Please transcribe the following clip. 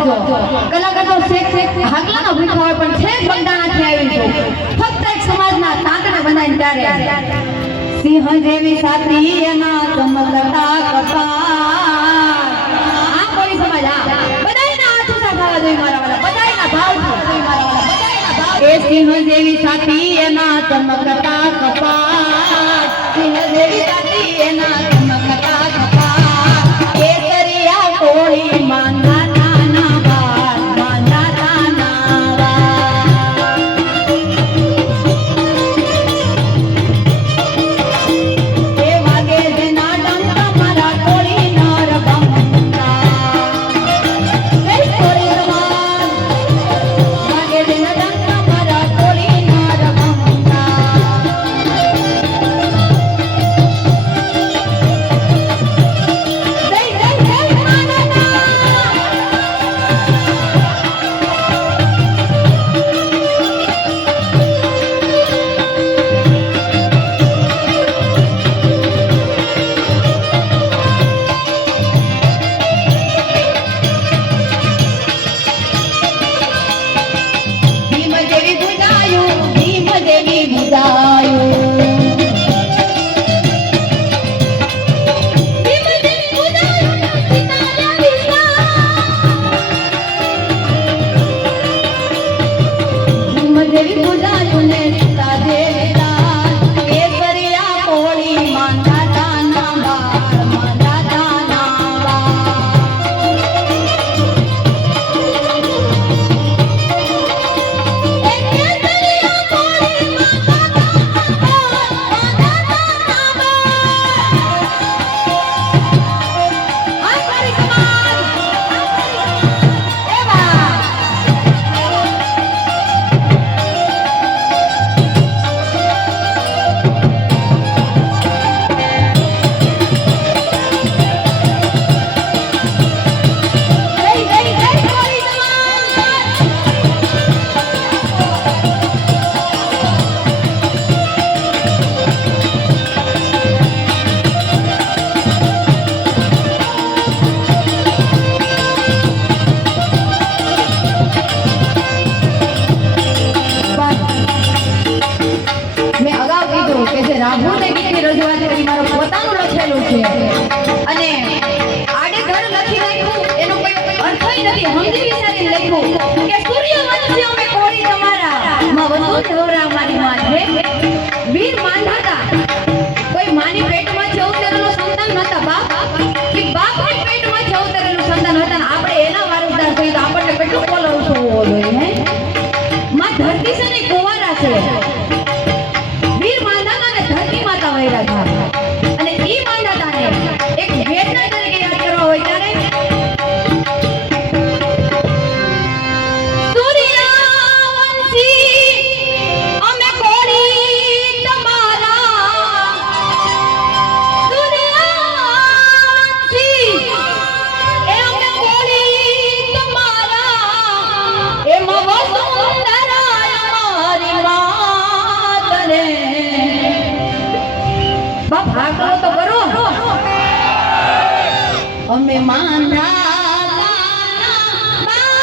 આવજો કલાકાર તો શેખ હાગલાનો ભૂખા હોય પણ છેક બંધાણાથી આવી છું ફક્ત એક સમાજના તાંતને બંધાઈને ત્યારે સિંહ જેવી સાથી એના ચમકતા કપાળ આ કોળી સમાજ આ બધાયના હાથ ઊંચા થવા જોઈએ મારા વાલા બધાયના ભાવ જોઈએ મારા વાલા બધાયના ભાવ એ સિંહ જેવી સાથી એના ચમકતા કપાળ સિંહ જેવી સાથી એના ચમકતા કપાળ કેસરિયા કોળી માંગા નાના બાર માંગા નાના એ વાગે જેના ડંકા મારા કોળી નર બંકા કઈ કોળી સમાન વાગે જેના ડંકા મારા કોળી નર બંકા અને આડેધડ લખી નાખ્યું એનો કોઈ અર્થ નથી સમજી વિચારીને લખ્યું કે સૂર્યવંશી અમે કોળી તમારા માં વસુ થોરા મારી માથે વીર માંધાતા કોઈ માની પેટમાં છે અવતરેલું સંતાન નતા બાપ કે બાપની પેટમાં છે અવતરેલું સંતાન હતા આપણે એના વારસદાર થઈ તો આપણને કેટલું કોલર હોવો જોઈએ હે માં ધરતી છે ને કુંવારા છે વીર માંધાતા ને ધરતી માતા વૈરા હતા અને ઈ માંધાતાને એક વેદના તરીકે યાદ કરવા હોય ત્યારે સૂર્યવંશી અમે કોળી તમારા સૂર્યવંશી એ અમે કોળી તમારા એમાં વસુંધરા અમારી માતને બાપ હાકલો તો કરો અમે માંડા